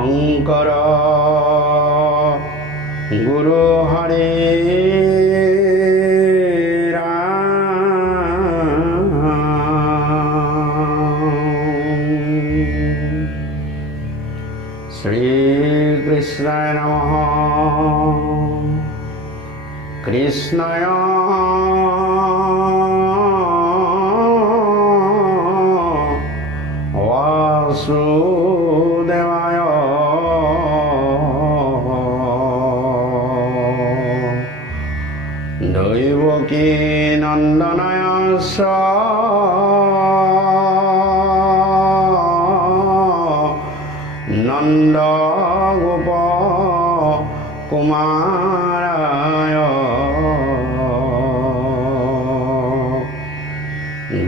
শঙ্কর গুরু হরে শ্রীকৃষ্ণায় নমঃ। কৃষ্ণায় বাসুদেবায় দৈবকী নন্দনায় নন্দ গোপ কুমারায়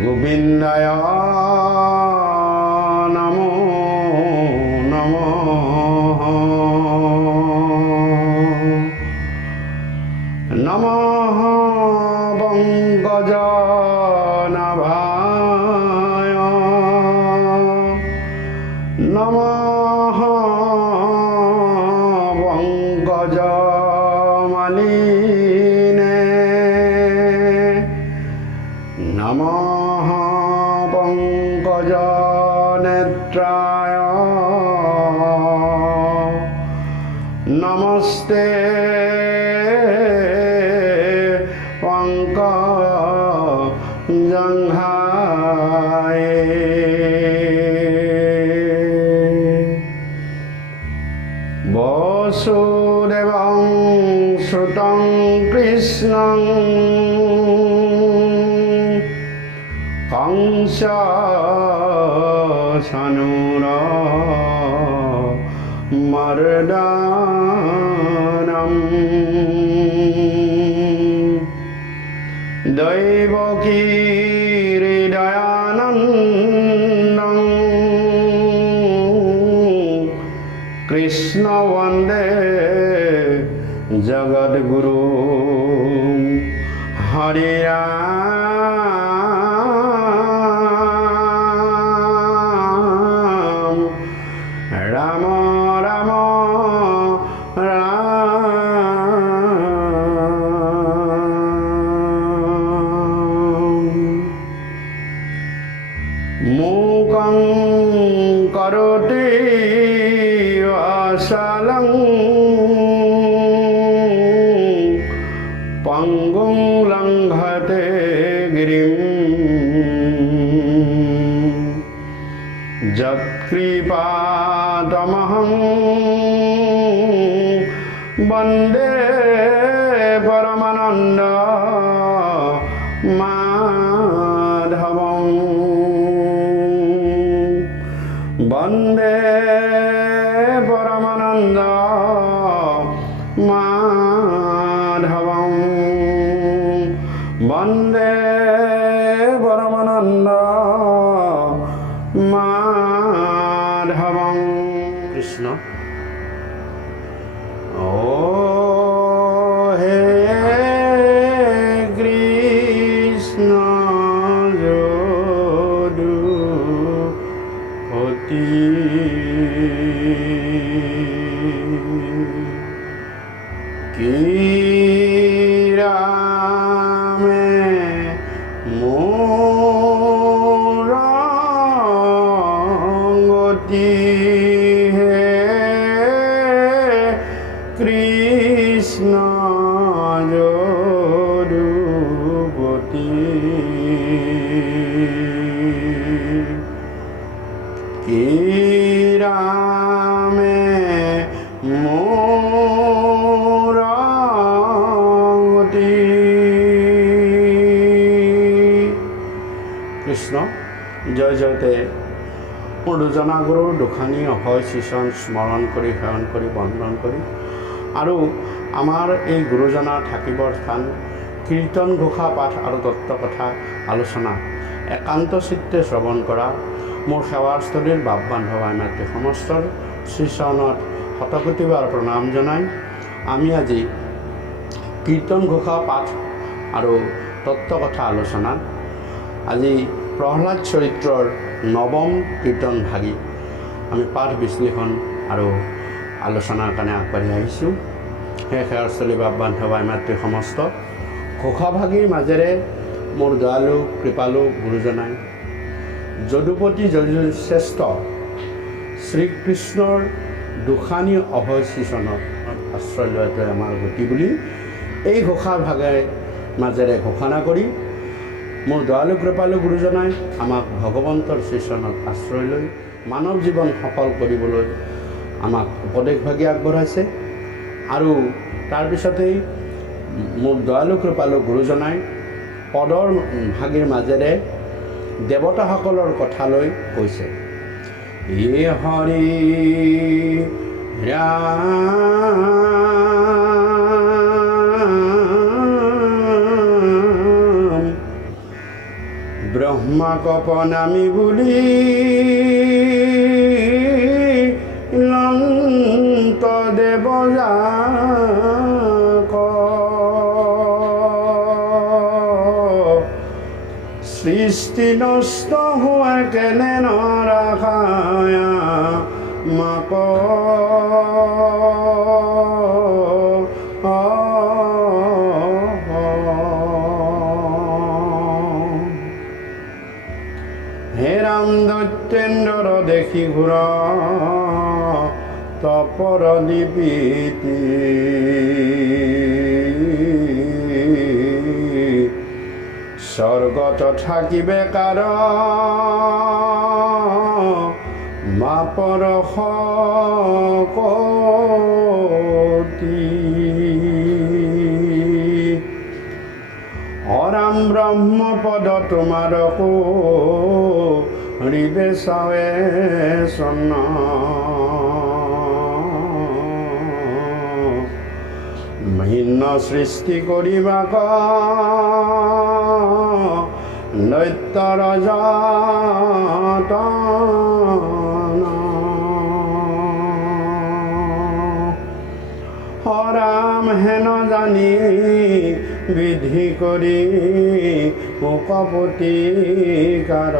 গোবিন্দায় নমো নমঃ। নমঃ পঙ্কজনাভায় নমঃ পঙ্কজমালিনে নমঃ পঙ্কজনেত্রায় নমস্তে পঙ্কজঙ্ঘায়। বসুদেবং সুতং কৃষ্ণং কংস সানুর মর্দনম দৈবকী হৃদয়ানন্দং কৃষ্ণ বন্দে জগদ্গুরু। হরে রাম রাম রাম রাম। মূকং করোতি বাচালং পঙ্গুং লঙ্ঘতে গিরিম যৎকৃপাতমহং বন্দে পরমানন্দ মাধবং বন্দে পরমানন্দ মাধবং বন্দে পরমানন্দ মাধবং। কৃষ্ণ ও হে কৃষ্ণ যদুপতি কি রামে মোর গতি হে কৃষ্ণ যদুপতি কি রামে মোর গতি। কৃষ্ণ জয় জয়তে মোৰ দুজনা গুৰুৰ দুখানি অভয় শিশন স্মৰণ কৰি সেৱন কৰি বন্দন কৰি আৰু আমাৰ এই গুৰুজনাৰ থাকিবৰ স্থান কীৰ্তন ঘোষা পাঠ আৰু তত্ত্ব কথা আলোচনা একান্ত চিত্তে শ্ৰৱণ কৰা মোৰ সেৱাস্থলীৰ বাপ বান্ধৱাই মাতৃ সমস্তৰ শ্ৰীচৰণত শতকোটিবাৰ প্ৰণাম জনাই আমি আজি কীৰ্তন ঘোষা পাঠ আৰু তত্ত্ব কথা আলোচনাত আজি প্ৰহ্লাদ চৰিত্ৰৰ নৱম কীৰ্তন ভাগী আমি পাঠ বিশ্লেষণ আৰু আলোচনাৰ কাৰণে আগবাঢ়ি আহিছোঁ। সেই সেৱাস্থলী বাপ বান্ধৱ আই মাতৃ সমস্ত ঘোষাভাগীৰ মাজেৰে মোৰ দয়ালু কৃপালু গুৰুজনাই যদুপতি যদুশ্ৰেষ্ঠ শ্ৰীকৃষ্ণৰ দুখানী অভয় শ্ৰীচৰণত আশ্ৰয় লোৱাটোৱে আমাৰ গতি বুলি এই ঘোষাভাগৰ মাজেৰে ঘোষণা কৰি মোৰ দয়ালু কৃপালু গুৰুজনাই আমাক ভগৱন্তৰ শ্ৰীচৰণত আশ্ৰয় লৈ মানৱ জীৱন সফল কৰিবলৈ আমাক উপদেশভাগী আগবঢ়াইছে। আৰু তাৰপিছতেই মোৰ দয়ালু কৃপালু গুৰুজনাই পদৰ ভাগীৰ মাজেৰে দেৱতাসকলৰ কথালৈ কৈছে। য়ে হৰি ৰাম ব্ৰহ্মাক প্ৰণামী বুলি লন্ত দেৱযাক সৃষ্টি নষ্ট হোৱা কেনে নৰাখায় মাক হে ৰাম দৈত্যেন্দ্ৰ দেখি ঘূৰ তপৰ দীপিতি স্বৰ্গত থাকিবে কাৰ মাপৰ শকতি অৰাম ব্ৰহ্মপদ তোমাৰ হৃদে চাৱে চন্ন ভিন্ন সৃষ্টি কৰিবাক নৈত্যৰ যতন হৰাম হেন জানি বিধি কৰি মোক প্ৰতিকাৰ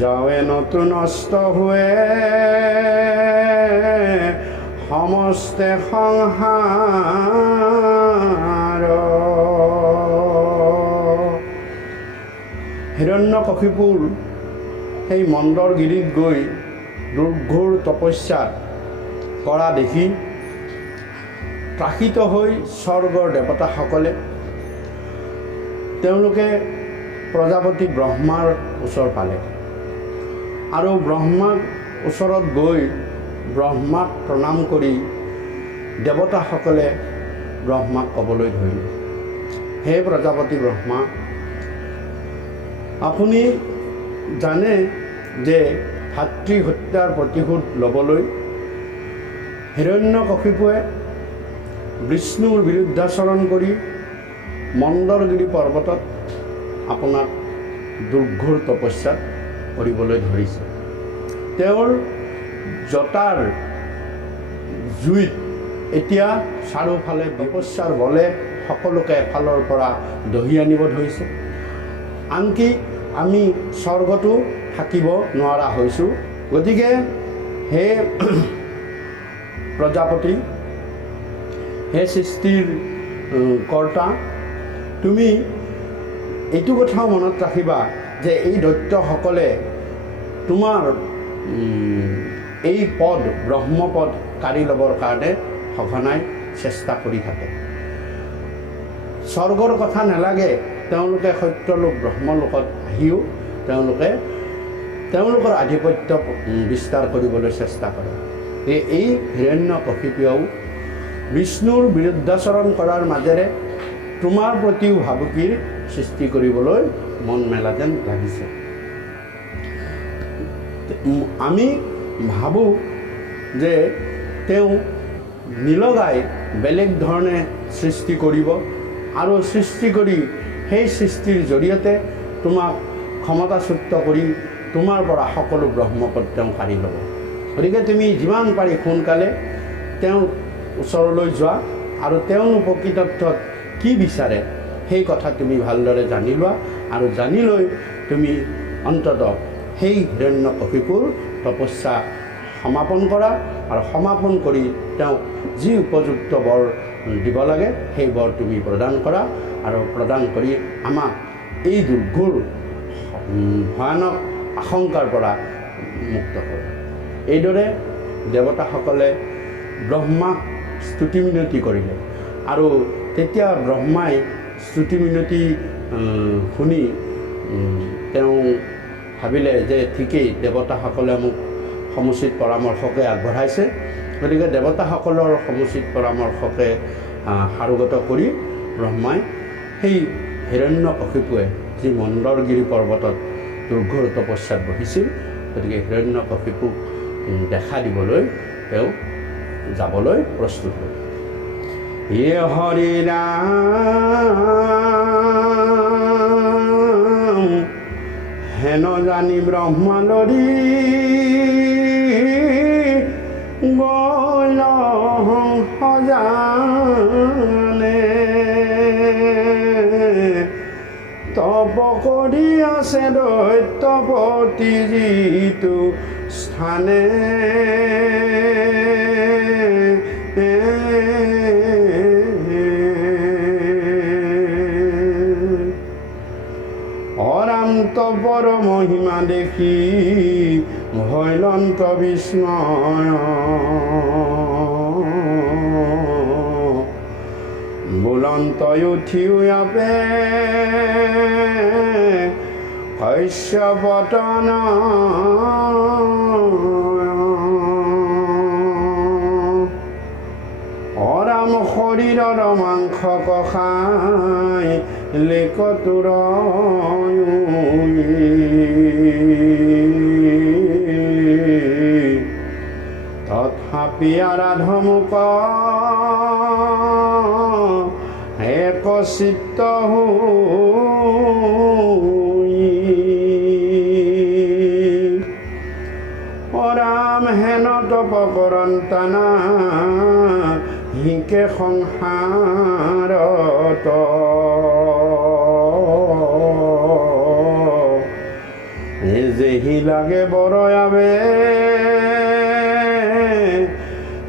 যাৱে নতুন নষ্ট হোৱে সমস্তে সংসাৰ হিৰণ্যকশিপুৰ সেই মন্দৰগিৰিত গৈ দুৰ্ঘোৰ তপস্যা কৰা দেখি ত্ৰাসিত হৈ স্বৰ্গৰ দেৱতাসকলে তেওঁলোকে প্ৰজাপতি ব্ৰহ্মাৰ ওচৰ পালে আৰু ব্ৰহ্মাৰ ওচৰত গৈ ব্ৰহ্মাক প্ৰণাম কৰি দেৱতাসকলে ব্ৰহ্মাক ক'বলৈ ধৰিলে, হে প্ৰজাপতি ব্ৰহ্মা, আপুনি জানে যে ভাতৃ হত্যাৰ প্ৰতিশোধ ল'বলৈ হিৰণ্যকশিপুৱে বিষ্ণুৰ বিৰুদ্ধাচৰণ কৰি মন্দৰগিৰি পৰ্বতত আপোনাক দুৰ্ঘোৰ তপস্যা কৰিবলৈ ধৰিছে। তেওঁৰ জটাৰ জুইত এতিয়া চাৰিওফালে বিপস্যাৰ বলে সকলোকে এফালৰ পৰা দহি আনিব ধৰিছে। আনকি আমি স্বৰ্গতো থাকিব নোৱাৰা হৈছোঁ। গতিকে হে প্ৰজাপতি, হে সৃষ্টিৰ কৰ্তা, তুমি এইটো কথাও মনত ৰাখিবা যে এই দৈত্যসকলে তোমাৰ এই পদ ব্ৰহ্মপদ কাঢ়ি ল'বৰ কাৰণে সঘনাই চেষ্টা কৰি থাকে। স্বৰ্গৰ কথা নালাগে, তেওঁলোকে সত্যলোক ব্ৰহ্মলোকত আহিও তেওঁলোকে তেওঁলোকৰ আধিপত্য বিস্তাৰ কৰিবলৈ চেষ্টা কৰে। এই হিৰণ্যকশিপুৱেও বিষ্ণুৰ বিৰুদ্ধাচৰণ কৰাৰ মাজেৰে তোমাৰ প্ৰতিও ভাবুকিৰ সৃষ্টি কৰিবলৈ মন মেলা যেন লাগিছে। আমি ভাবোঁ যে তেওঁ নিলগাই বেলেগ ধৰণে সৃষ্টি কৰিব আৰু সৃষ্টি কৰি সেই সৃষ্টিৰ জৰিয়তে তোমাক ক্ষমতাচ্যুত কৰি তোমাৰ পৰা সকলো ব্ৰহ্মপদ তেওঁ কাঢ়ি ল'ব। গতিকে তুমি যিমান পাৰি সোনকালে তেওঁৰ ওচৰলৈ যোৱা আৰু তেওঁ প্ৰকৃতাৰ্থত কি বিচাৰে সেই কথা তুমি ভালদৰে জানি লোৱা আৰু জানি লৈ তুমি অন্ততঃ সেই হিৰণ্যকশিপুৰ তপস্যা সমাপন কৰা আৰু সমাপন কৰি তেওঁ যি উপযুক্ত বৰ দিব লাগে সেই বৰ তুমি প্ৰদান কৰা আৰু প্ৰদান কৰি আমাক এই দুৰ্ঘোৰ ভয়ানক আশংকাৰ পৰা মুক্ত কৰা। এইদৰে দেৱতাসকলে ব্ৰহ্মাক স্তুতি মিনতি কৰিলে আৰু তেতিয়া ব্ৰহ্মাই স্তুতি মিনতি শুনি তেওঁ ভাবিলে যে ঠিকেই দেৱতাসকলে মোক সমুচিত পৰামৰ্শকে আগবঢ়াইছে, গতিকে দেৱতাসকলৰ সমুচিত পৰামৰ্শকে সাৰোগত কৰি ব্ৰহ্মাই সেই হিৰণ্যকশিপুৱে যি মন্দৰগিৰি পৰ্বতত দুৰ্ঘোৰ তপস্যাত বহিছিল, গতিকে হিৰণ্যকশিপুক দেখা দিবলৈ তেওঁ যাবলৈ প্ৰস্তুত হ'ল। হে হৰি ৰাম হেন জানি ব্ৰহ্মালৰি গল সজানে তপ কৰি আছে দৈত্যপতি যিটো স্থানে অৰান্তপৰ মহিমা দেখি ভৈলন্ত বিস্ময় বুলন্ত উঠিও আপে শস্যপতন অৰাম শৰীৰৰ মাংস কষাই লেকতুৰ তথাপি আৰাধমুক এক চিত্ত অৰাম হেন তপ কৰন্তানা হিকে সংসাৰত যেহি লাগে বৰয়াবে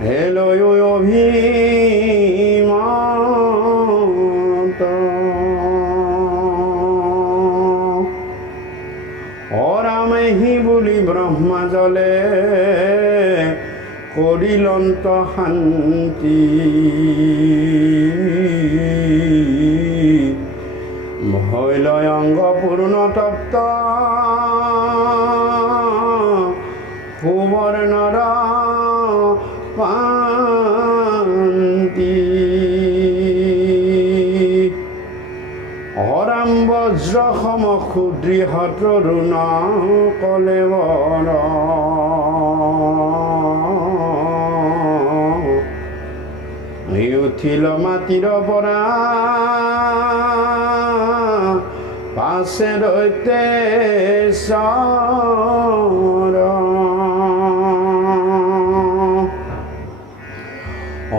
হেলৈ অভিমত অৰামেহি বুলি ব্ৰহ্মা জলে কৰিলন্ত শান্তি ভৈলয় অংগ পূৰ্ণ তপ্ত সুবৰ্ণৰ পান্তি অৰাম বজ্ৰ সম ক্ষুদ্ৰী তৰুণ কলেবৰ উঠিল মাটিৰ পৰা পাছে দৈত্যেশ্বৰ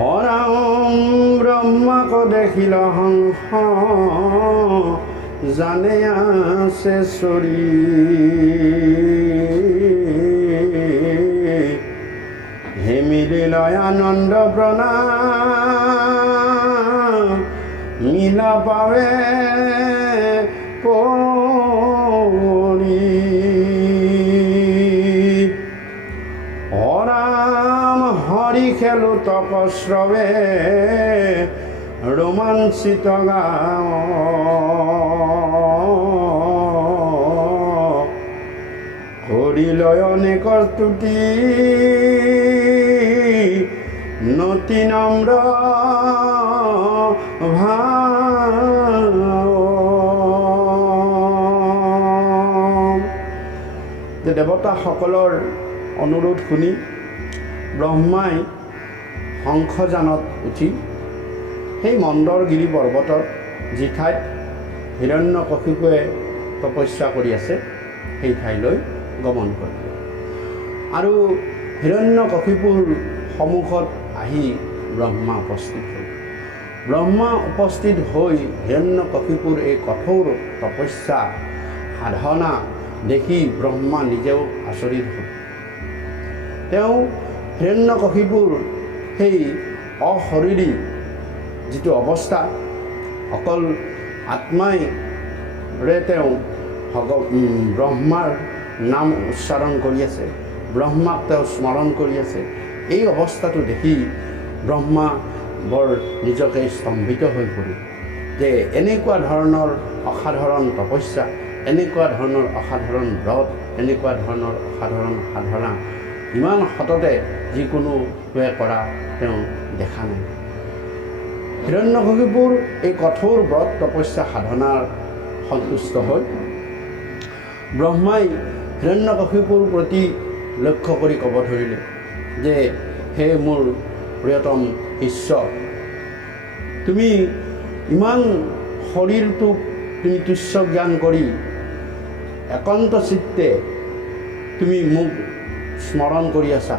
অৰাম ব্ৰহ্মাক দেখিল হংস জানে আছে চৰি হেমিলিলয় আনন্দ প্ৰণাম মিলা পাৱে পৰি অৰাম হৰি খেলো তপস্ৰৱে ৰোমাঞ্চিত গাঁও কৰিলয় অনেক স্তুতি নতি নম্ৰ দেৱতাসকলৰ অনুৰোধ শুনি ব্ৰহ্মাই হংসযানত উঠি সেই মন্দৰগিৰি পৰ্বতত যি ঠাইত হিৰণ্যকশিপুৱে তপস্যা কৰি আছে সেই ঠাইলৈ গমন কৰিলে আৰু হিৰণ্যকশিপুৰ সন্মুখত আহি ব্ৰহ্মা উপস্থিত হ'ল। ব্ৰহ্মা উপস্থিত হৈ হিৰণ্যকশিপুৰ এই কঠোৰ তপস্যা সাধনা দেখি ব্ৰহ্মা নিজেও আচৰিত হ'ল। তেওঁ হিৰণ্যকশিপুৰ সেই অশৰীৰী যিটো অৱস্থা, অকল আত্মাইৰে তেওঁ ব্ৰহ্মাৰ নাম উচ্চাৰণ কৰি আছে, ব্ৰহ্মাক তেওঁ স্মৰণ কৰি আছে। এই অৱস্থাটো দেখি ব্ৰহ্মা বৰ নিজকে স্তম্ভিত হৈ পৰিল যে এনেকুৱা ধৰণৰ অসাধাৰণ তপস্যা, এনেকুৱা ধৰণৰ অসাধাৰণ ব্ৰত, এনেকুৱা ধৰণৰ অসাধাৰণ সাধনা ইমান সততে যিকোনোৱে কৰা তেওঁ দেখা নাই। হিৰণ্যকশিপুৰ এই কঠোৰ ব্ৰত তপস্যা সাধনাৰ সন্তুষ্ট হৈ ব্ৰহ্মাই হিৰণ্যকশিপুৰ প্ৰতি লক্ষ্য কৰি ক'ব ধৰিলে যে হে মোৰ প্ৰিয়তম শিষ্য, তুমি ইমান শৰীৰটোক তুমি তুচ্ছ জ্ঞান কৰি একান্ত চিত্তে তুমি মোক স্মৰণ কৰি আছা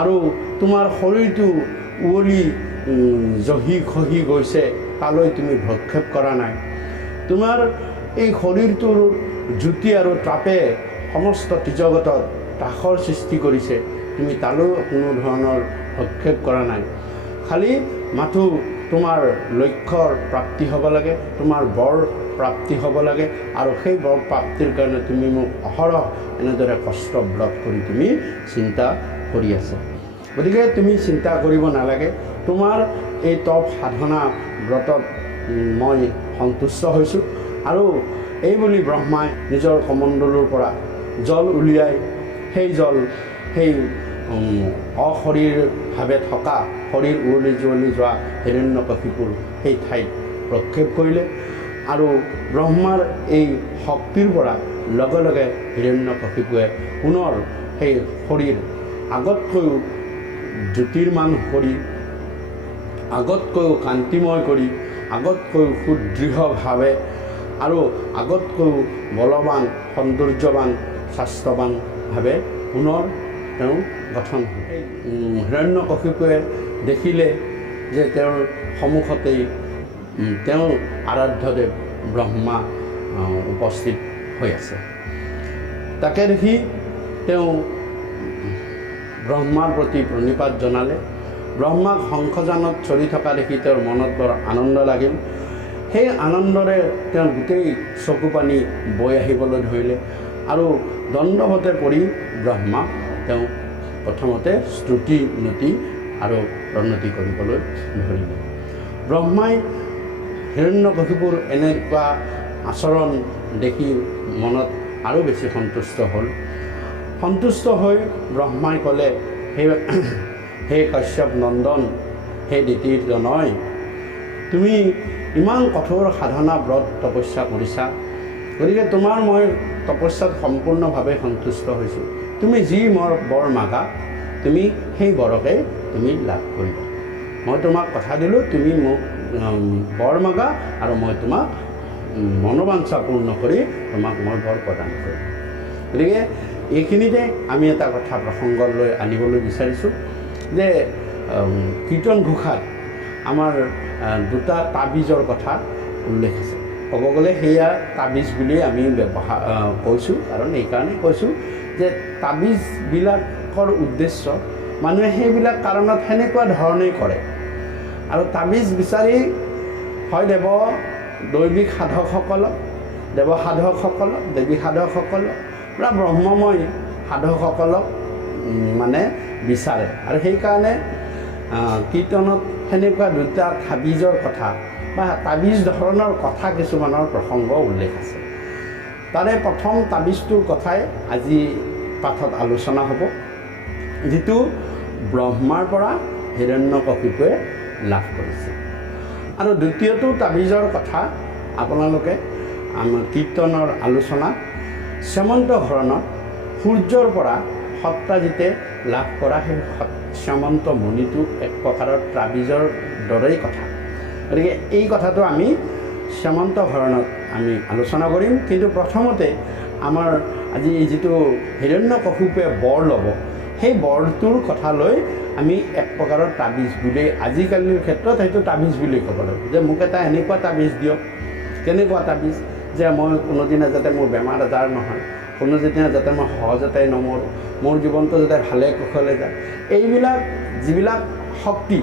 আৰু তোমাৰ শৰীৰটো উৱলি জহি খহি গৈছে, তালৈ তুমি ভক্ষেপ কৰা নাই। তোমাৰ এই শৰীৰটোৰ জ্যোতি আৰু তাপে সমস্ত ত্ৰিজগতত ত্ৰাসৰ সৃষ্টি কৰিছে, তুমি তালৈ কোনো ধৰণৰ ভক্ষেপ কৰা নাই। খালি মাথো তোমাৰ লক্ষ্যৰ প্ৰাপ্তি হ'ব লাগে, তোমাৰ বৰ প্ৰাপ্তি হ'ব লাগে, আৰু সেই বৰ প্ৰাপ্তিৰ কাৰণে তুমি মোক অহৰহ এনেদৰে কষ্ট ব্ৰত কৰি তুমি চিন্তা কৰি আছা। গতিকে তুমি চিন্তা কৰিব নালাগে, তোমাৰ এই তপ সাধনা ব্ৰতত মই সন্তুষ্ট হৈছোঁ। আৰু এই বুলি ব্ৰহ্মাই নিজৰ কমণ্ডলৰ পৰা জল উলিয়াই সেই জল সেই অশৰীৰভাৱে থকা, শৰীৰ উৱলি জুৱলি যোৱা হিৰণ্যকশিপুৰ সেই ঠাইত প্ৰক্ষেপ কৰিলে। আৰু ব্ৰহ্মাৰ এই শক্তিৰ পৰা লগে লগে হিৰণ্যকশিপুৱে পুনৰ সেই শৰীৰ আগতকৈও জ্যোতিৰ্মান কৰি, আগতকৈও কান্তিময় কৰি, আগতকৈও সুদৃঢ়ভাৱে আৰু আগতকৈও বলৱান, সৌন্দৰ্যৱান, স্বাস্থ্যৱানভাৱে পুনৰ তেওঁ গঠন হ'ল। হিৰণ্যকশিপুৱে দেখিলে যে তেওঁৰ সন্মুখতেই তেওঁৰ আৰাধ্যদেৱ ব্ৰহ্মা উপস্থিত হৈ আছে। তাকে দেখি তেওঁ ব্ৰহ্মাৰ প্ৰতি প্ৰণিপাত জনালে। ব্ৰহ্মাক শংখযানত চলি থকা দেখি তেওঁৰ মনত বৰ আনন্দ লাগিল। সেই আনন্দৰে তেওঁৰ গোটেই চকু পানী বৈ আহিবলৈ ধৰিলে আৰু দণ্ডৱতে পৰি ব্ৰহ্মাক তেওঁ প্ৰথমতে স্তুতি মিনতি আৰু প্ৰণতি কৰিবলৈ ধৰিলে। ব্ৰহ্মাই হিৰণ্যকশিপুৰ এনেকুৱা আচৰণ দেখি মনত আৰু বেছি সন্তুষ্ট হ'ল। সন্তুষ্ট হৈ ব্ৰহ্মাই ক'লে, হে কাশ্যপ নন্দন, হে দিতিৰ জনয়, তুমি ইমান কঠোৰ সাধনা ব্ৰত তপস্যা কৰিছা, গতিকে তোমাৰ মই তপস্যাত সম্পূৰ্ণভাৱে সন্তুষ্ট হৈছোঁ। তুমি যি মোৰ বৰ মাগা, তুমি সেই বৰকে তুমি লাভ কৰিবা। মই তোমাক কথা দিলোঁ, তুমি মোক বৰ মাগা আৰু মই তোমাক মনোবাঞ্ছা পূৰ্ণ কৰি তোমাক মই বৰ প্ৰদান কৰিম। গতিকে এইখিনিতে আমি এটা কথা প্ৰসংগলৈ আনিবলৈ বিচাৰিছোঁ যে কীৰ্তন ঘোষাত আমাৰ দুটা তাবিজৰ কথা উল্লেখ আছে। ক'ব গ'লে সেয়া তাবিজ বুলি আমি ব্যৱহাৰ কৈছোঁ, কাৰণ এইকাৰণে কৈছোঁ যে তাবিজবিলাকৰ উদ্দেশ্য মানুহে সেইবিলাক কাৰণত সেনেকুৱা ধৰণেই কৰে। আৰু তাবিজ বিচাৰি হয় দৈবিক সাধকসকলক, দেৱসাধকসকলক, দেৱী সাধকসকলক বা ব্ৰহ্মময় সাধকসকলক মানে বিচাৰে। আৰু সেইকাৰণে কীৰ্তনত সেনেকুৱা দুটা তাবিজৰ কথা বা তাবিজ ধৰণৰ কথা কিছুমানৰ প্ৰসংগ উল্লেখ আছে। তাৰে প্ৰথম তাবিজটোৰ কথাই আজি পাঠত আলোচনা হ'ব, যিটো ব্ৰহ্মাৰ পৰা হিৰণ্যকশিপুৱে লাভ কৰিছে। আৰু দ্বিতীয়টো তাবিজৰ কথা আপোনালোকে আমাৰ কীৰ্তনৰ আলোচনা শ্যামন্ত হৰণত সূৰ্যৰ পৰা সত্ৰাজিতে লাভ কৰা সেই শ্যামন্ত মুনিটো এক প্ৰকাৰৰ তাবিজৰ দৰেই কথা। গতিকে এই কথাটো আমি শ্যামন্ত হৰণত আমি আলোচনা কৰিম। কিন্তু প্ৰথমতে আমাৰ আজি যিটো হিৰণ্যকশিপুৱে বৰ ল'ব, সেই বৰটোৰ কথা লৈ আমি এক প্ৰকাৰৰ তাবিজ বুলি, আজিকালিৰ ক্ষেত্ৰত সেইটো তাবিজ বুলি ক'ব লাগিব যে মোক এটা এনেকুৱা তাবিজ দিয়ক। কেনেকুৱা তাবিজ? যে মই কোনোদিনা যাতে মোৰ বেমাৰ আজাৰ নহয়, কোনোদিনা যাতে মই সহজতে নমৰোঁ, মোৰ জীৱনটো যাতে ভালে কুশলে যায়। এইবিলাক যিবিলাক শক্তি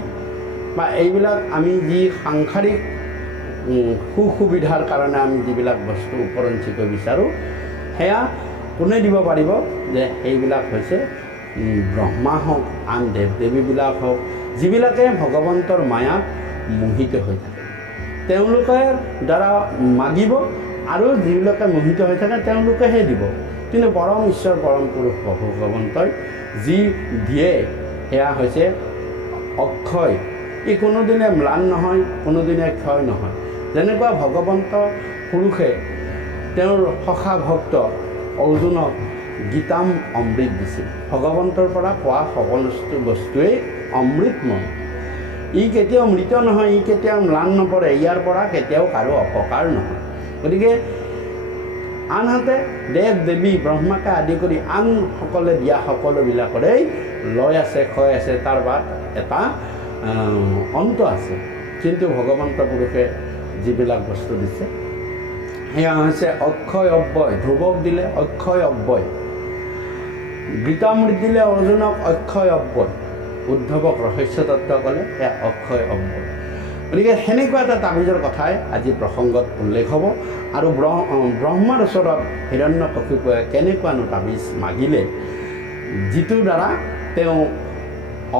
বা এইবিলাক আমি যি সাংসাৰিক সুবিধাৰ কাৰণে আমি যিবিলাক বস্তু উপৰঞ্চিকৈ বিচাৰোঁ, সেয়া কোনে দিব পাৰিব? যে সেইবিলাক হৈছে ব্ৰহ্মা হওক, আন দেৱ দেৱীবিলাক হওক, যিবিলাকে ভগৱন্তৰ মায়াত মোহিত হৈ থাকে, তেওঁলোকে দ্বাৰা মাগিব, আৰু যিবিলাকে মোহিত হৈ থাকে তেওঁলোকেহে দিব। কিন্তু পৰম ঈশ্বৰ পৰম পুৰুষ ভগৱন্তই যি দিয়ে সেয়া হৈছে অক্ষয়। ই কোনোদিনে ম্লান নহয়, কোনোদিনে ক্ষয় নহয়। যেনেকুৱা ভগৱন্ত পুৰুষে তেওঁৰ সখা ভক্ত অৰ্জুনক গীতাম অমৃত দিছিল। ভগৱন্তৰ পৰা পোৱা সকলো বস্তুৱেই অমৃতময়। ই কেতিয়াও মৃত নহয়, ই কেতিয়াও ম্লান নপৰে, ইয়াৰ পৰা কেতিয়াও কাৰো অপকাৰ নহয়। গতিকে আনহাতে দেৱ দেৱী ব্ৰহ্মাকে আদি কৰি আন সকলে দিয়া সকলোবিলাকৰেই লয় আছে, ক্ষয় আছে, তাৰ বাদ এটা অন্ত আছে। কিন্তু ভগৱন্ত পুৰুষে যিবিলাক বস্তু দিছে সেয়া হৈছে অক্ষয় অব্যয়। ধ্ৰুৱক দিলে অক্ষয় অব্যয়, গীতামৃত দিলে অৰ্জুনক অক্ষয় অব্যয়, উদ্ধৱক ৰহস্য তত্ত্ব ক'লে সেয়া অক্ষয় অব্যয়। গতিকে সেনেকুৱা এটা তাবিজৰ কথাই আজি প্ৰসংগত উল্লেখ হ'ব। আৰু ব্ৰহ্মাৰ ওচৰত হিৰণ্যকশিপুৱে কেনেকুৱানো তাবিজ মাগিলে, যিটোৰ দ্বাৰা তেওঁ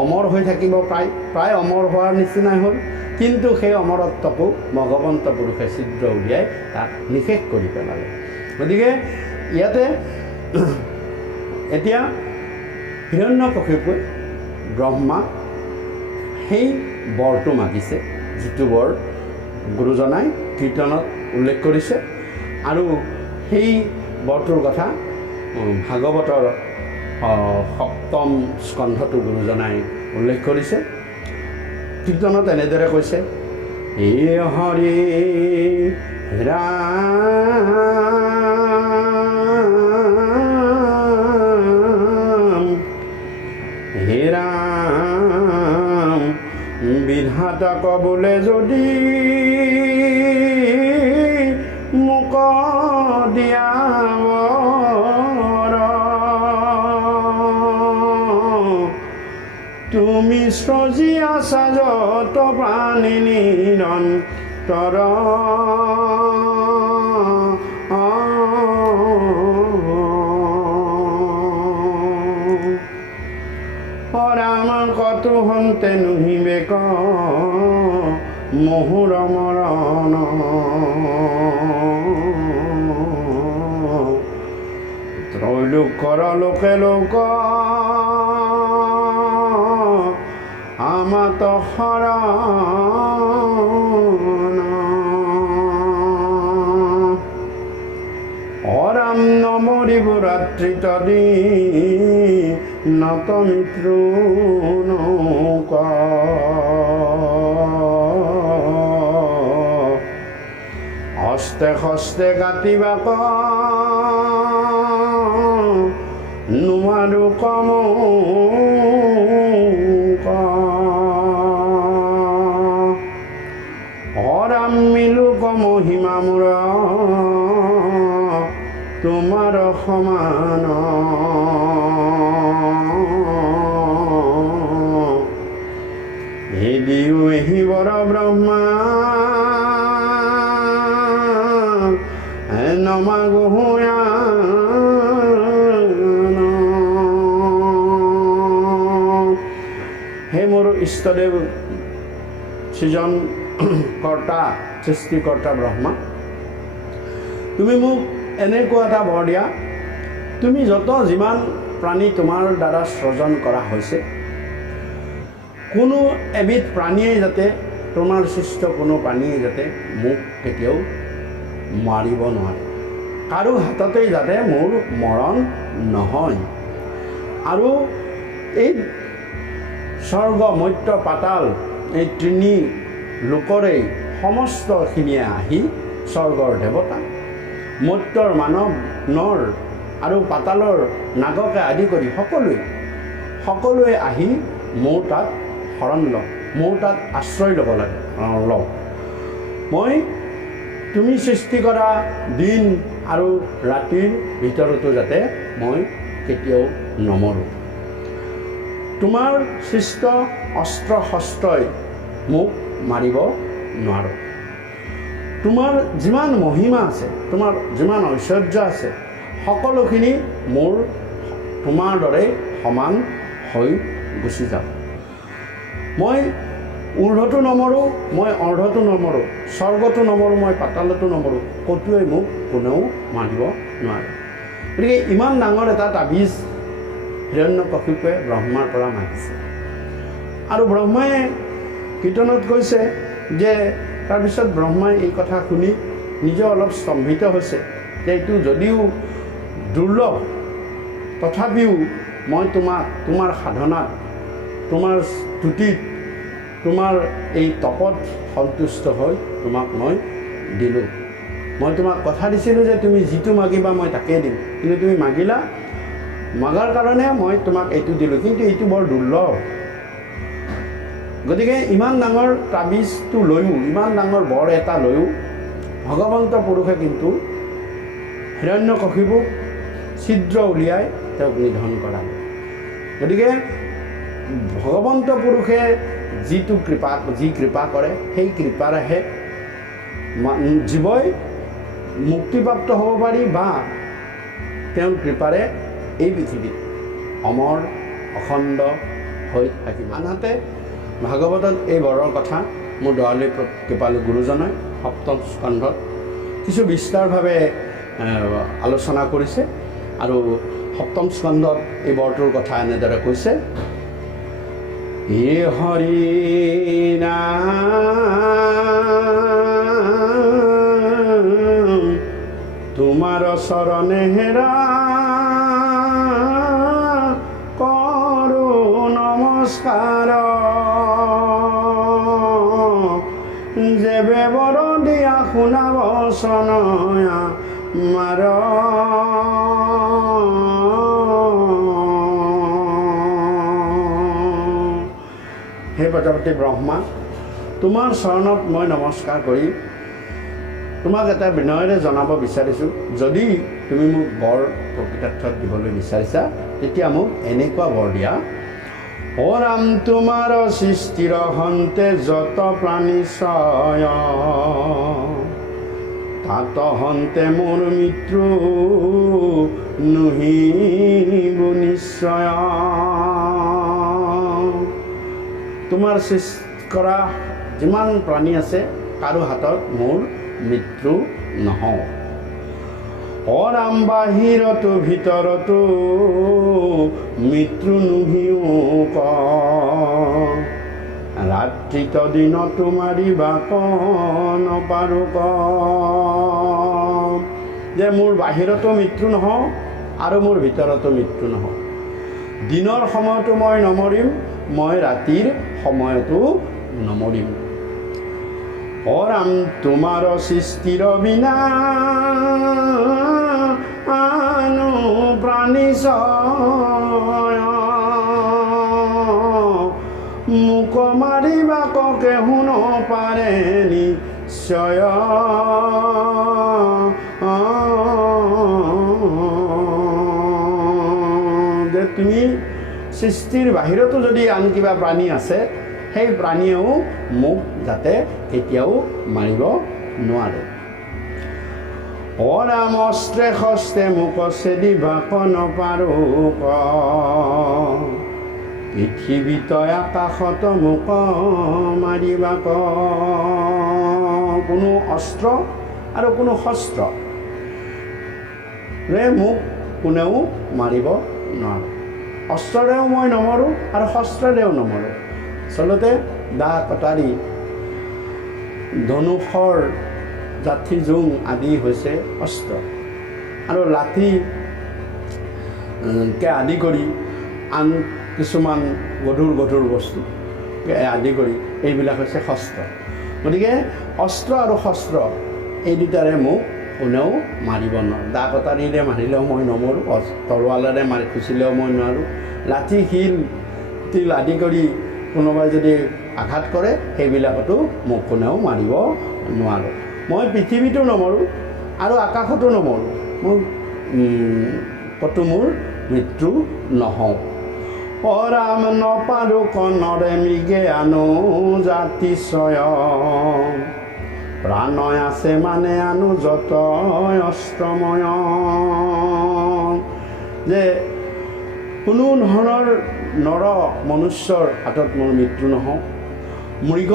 অমৰ হৈ থাকিব, প্ৰায় অমৰ হোৱাৰ নিচিনাই হ'ল। কিন্তু সেই অমৰত্বকো ভগৱন্ত পুৰুষে ছিদ্ৰ উলিয়াই তাক নিষেধ কৰি পেলালে। গতিকে ইয়াতে এতিয়া হিৰণ্যকশিপুৱে ব্ৰহ্মাক সেই বৰটো মাগিছে, যিটো বৰ গুৰুজনাই কীৰ্তনত উল্লেখ কৰিছে। আৰু সেই বৰটোৰ কথা ভাগৱতৰ 7ম স্কন্ধটো গুৰুজনাই উল্লেখ কৰিছে। কীৰ্তনত এনেদৰে কৈছে, হে হৰি ৰাম হে ৰাম, বিধাতা কবলে যদি মোক দিয়া তুমি সজি আছা যত প্ৰাণী নিৰন্তৰ, ৰাম কত হন্তে নুহিবে ক মোহৰ মৰণ, ত্ৰৈলোকৰ লোকে লোক আমাত শৰণ, অৰাম নমৰিব ৰাত্ৰি তদি নত মিত্ৰ নৌকা, হস্তে হস্তে কাটিবাক নুমাৰো কম, অৰাম মিলুক মহিমা মূৰ তোমাৰ সমান, হে দিও এহি বৰ ব্ৰহ্মা নমাগো হে মোৰ ইষ্টদেৱ সৃজন কৰ্তা সৃষ্টিকৰ্তা ব্ৰহ্মা, তুমি মোক এনেকুৱা এটা বৰ দিয়া, তুমি যত যিমান প্ৰাণী তোমাৰ দ্বাৰা সৃজন কৰা হৈছে, কোনো এবিধ প্ৰাণীয়ে যাতে তোমাৰ সৃষ্ট কোনো প্ৰাণীয়ে যাতে মোক কেতিয়াও মাৰিব নোৱাৰে, কাৰো হাততেই যাতে মোৰ মৰণ নহয়। আৰু এই স্বৰ্গ মৰ্ত্য পাতাল এই তিনি লোকৰেই সমস্তখিনিয়ে আহি, স্বৰ্গৰ দেৱতা, মৰ্ত্যৰ মানৱ নৰ আৰু পাতালৰ নাগকে আদি কৰি সকলোৱে আহি মোৰ তাত শৰণ লওঁ, মোৰ তাত আশ্ৰয় ল'ব লাগে, লওঁ। মই তুমি সৃষ্টি কৰা দিন আৰু ৰাতিৰ ভিতৰতো যাতে মই কেতিয়াও নমৰোঁ। তোমাৰ সৃষ্ট অস্ত্ৰ শস্ত্ৰই মোক মাৰিব নোৱাৰোঁ। তোমাৰ যিমান মহিমা আছে, তোমাৰ যিমান ঐশ্বৰ্য আছে, সকলোখিনি মোৰ তোমাৰ দৰে সমান হৈ গুচি যাব। মই ঊৰ্ধটো নমৰোঁ, মই অৰ্ধটো নমৰোঁ, স্বৰ্গটো নমৰোঁ, মই পাতালতো নমৰোঁ, ক'তোৱে মোক কোনেও মাৰিব নোৱাৰে। গতিকে ইমান ডাঙৰ এটা তাবিজ হিৰণ্যকশিপুৱে ব্ৰহ্মাৰ পৰা মাগিছে। আৰু ব্ৰহ্মাই কীৰ্তনত কৈছে যে তাৰপিছত ব্ৰহ্মাই এই কথা শুনি নিজে অলপ স্তম্ভিত হৈছে যে এইটো যদিও দুৰ্লভ, তথাপিও মই তোমাক তোমাৰ সাধনাত, তোমাৰ স্তুতিত, তোমাৰ এই তপত সন্তুষ্ট হৈ তোমাক মই দিলোঁ। মই তোমাক কথা দিছিলোঁ যে তুমি যিটো মাগিবা মই তাকেই দিম, কিন্তু তুমি মাগিলা, মাগাৰ কাৰণে মই তোমাক এইটো দিলোঁ, কিন্তু এইটো বৰ দুৰ্লভ। গতিকে ইমান ডাঙৰ তাবিজটো লৈও, ইমান ডাঙৰ বৰ এটা লৈও ভগৱন্ত পুৰুষে কিন্তু হিৰণ্যকশিপুক ছিদ্ৰ উলিয়াই তেওঁক নিধন কৰালে। গতিকে ভগৱন্ত পুৰুষে যি কৃপা কৰে সেই কৃপাৰেহে জীৱই মুক্তিপ্ৰাপ্ত হ'ব পাৰি বা তেওঁৰ কৃপাৰে এই পৃথিৱীত অমৰ অখণ্ড হৈ থাকিব। আনহাতে ভাগৱতত এই বৰৰ কথা মোৰ দয়ালু কৃপালু গুৰুজনাই সপ্তম স্কন্ধত কিছু বিস্তাৰভাৱে আলোচনা কৰিছে। আৰু সপ্তম স্কন্ধত এই বৰটোৰ কথা এনেদৰে কৈছে, হে হৰি নাম তোমাৰ চৰণে হেৰা কৰো নমস্কাৰ, যেবে বৰ দিয়া শুনাব চনয়া মাৰ। হে প্ৰজাপতি ব্ৰহ্মা, তোমাৰ চৰণত মই নমস্কাৰ কৰি তোমাক এটা বিনয়েৰে জনাব বিচাৰিছোঁ, যদি তুমি মোক বৰ প্ৰকৃতাৰ্থত দিবলৈ বিচাৰিছা তেতিয়া মোক এনেকুৱা বৰ দিয়া, অ ৰাম তোমাৰ সৃষ্টিৰ হন্তে যত প্ৰাণী চয়, তাত হন্তে মোৰ মৃত্যু নুহিব নিশ্চয়। তোমাৰ সৃষ্টি কৰা যিমান প্ৰাণী আছে কাৰো হাতত মোৰ মৃত্যু নহওঁ। অ ৰাম বাহিৰতো ভিতৰতো মৃত্যু নুহিও ক, ৰাত্ৰিত দিনতো মাৰিবা ক নপাৰো ক। যে মোৰ বাহিৰতো মৃত্যু নহওঁ আৰু মোৰ ভিতৰতো মৃত্যু নহওঁ। দিনৰ সময়তো মই নমৰিম, মই ৰাতিৰ সময়তো নমৰিম। অ ৰাম তোমাৰ সৃষ্টিৰ বিনা আনো প্ৰাণী চয়, মোক মাৰিবা ককে শুন পাৰে নিশ্চয়। যে তুমি সৃষ্টিৰ বাহিৰতো যদি আন কিবা প্ৰাণী আছে, সেই প্ৰাণীয়েও মোক যাতে কেতিয়াও মাৰিব নোৱাৰে। অ ৰাম অস্ত্ৰে শস্ত্ৰে মোক চেদিবা ক নপাৰো ক, পৃথিৱীত আকাশত মোক মাৰিবা ক। কোনো অস্ত্ৰ আৰু কোনো শস্ত্ৰৰে মোক কোনেও মাৰিব নোৱাৰে। অস্ত্ৰৰেও মই নমৰোঁ আৰু শস্ত্ৰৰেও নমৰোঁ। আচলতে দা কটাৰী, ধনুষৰ জাঠি জোং আদি হৈছে অস্ত্ৰ, আৰু লাঠিকে আদি কৰি আন কিছুমান গধুৰ গধুৰ বস্তু আদি কৰি এইবিলাক হৈছে শস্ত্ৰ। গতিকে অস্ত্ৰ আৰু শস্ত্ৰ এই দুটাৰে মোক কোনেও মাৰিব নোৱাৰোঁ। দা কটাৰীৰে মাৰিলেও মই নমৰোঁ, তৰোৱালেৰে মাৰি খুচিলেও মই নোৱাৰোঁ। লাঠি শিল তিল আদি কৰি কোনোবাই যদি আঘাত কৰে সেইবিলাকতো মোক কোনেও মাৰিব নোৱাৰোঁ। মই পৃথিৱীতো নমৰোঁ আৰু আকাশতো নমৰোঁ, মোৰ ক'তো মোৰ মৃত্যু নহওঁ। অৰাম নপাৰো কণৰে মৃগে আনো জাতি স্বয়ং, প্ৰাণয় আছে মানে আনো যত অস্ত্ৰময়। যে কোনো ধৰণৰ নৰ মনুষ্যৰ হাতত মোৰ মৃত্যু নহওঁ, মৃগ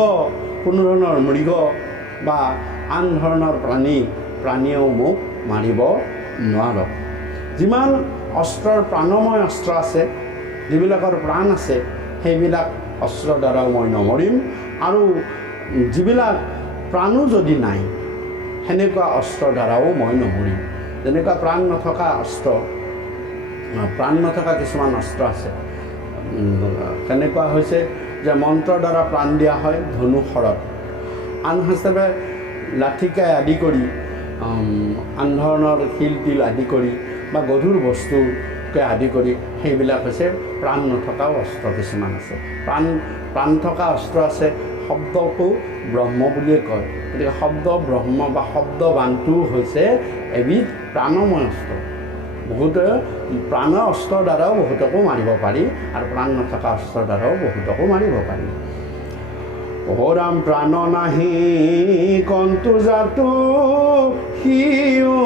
কোনো ধৰণৰ মৃগ বা আন ধৰণৰ প্ৰাণীয়েও মোক মাৰিব নোৱাৰক। যিমান অস্ত্ৰৰ প্ৰাণময় অস্ত্ৰ আছে, যিবিলাকৰ প্ৰাণ আছে, সেইবিলাক অস্ত্ৰৰ দ্বাৰাও মই নমৰিম। আৰু যিবিলাক প্ৰাণো যদি নাই, সেনেকুৱা অস্ত্ৰৰ দ্বাৰাও মই নমৰিম। যেনেকুৱা প্ৰাণ নথকা কিছুমান অস্ত্ৰ আছে, কেনেকুৱা হৈছে যে মন্ত্ৰৰ দ্বাৰা প্ৰাণ দিয়া হয় ধনুশৰত, আন হিচাপে লাঠিকাই আদি কৰি, আন ধৰণৰ শিল তিল আদি কৰি বা গধুৰ বস্তুকে আদি কৰি, সেইবিলাক হৈছে প্ৰাণ নথকাও অস্ত্ৰ কিছুমান আছে। প্ৰাণ থকা অস্ত্ৰ আছে, শব্দকো ব্ৰহ্ম বুলিয়ে কয়। গতিকে শব্দ ব্ৰহ্ম বা শব্দবানটোও হৈছে এবিধ প্ৰাণময় অস্ত্ৰ। বহুতে প্ৰাণৰ অস্ত্ৰৰ দ্বাৰাও বহুতকো মাৰিব পাৰি, আৰু প্ৰাণ নথকা অস্ত্ৰৰ দ্বাৰাও বহুতকো মাৰিব পাৰি। অৰাম প্ৰাণ নাহি কন্তু জাতো সিও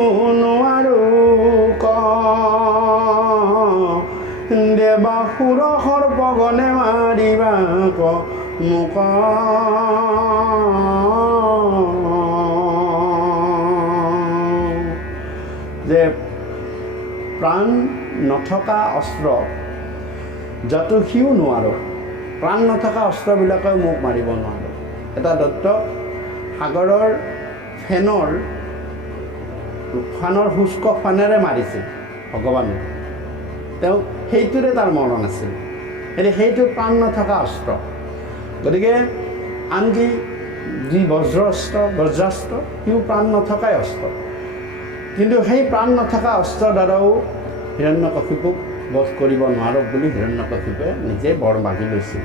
নোৱাৰো ক, দেৱাসুৰ সৰ্পগণে মাৰিবা ক মোক। যে প্ৰাণ নথকা অস্ত্ৰ যাতো সিও নোৱাৰো, প্ৰাণ নথকা অস্ত্ৰবিলাকেও মোক মাৰিব নোৱাৰে। এটা দত্ত সাগৰৰ ফেনৰ শুষ্ক ফানেৰে মাৰিছিল ভগৱানে, তেওঁ সেইটোৰে তাৰ মৰণ আছিল। সেইটো প্ৰাণ নথকা অস্ত্ৰ। গতিকে আনকি যি বজ্ৰাস্ত্ৰ সিও প্ৰাণ নথকাই অস্ত্ৰ। কিন্তু সেই প্ৰাণ নথকা অস্ত্ৰৰ দ্বাৰাও হিৰণ্যকশিপুক বধ কৰিব নোৱাৰক বুলি হিৰণ্যকশিপুৱে নিজে বৰ মাগি লৈছিল।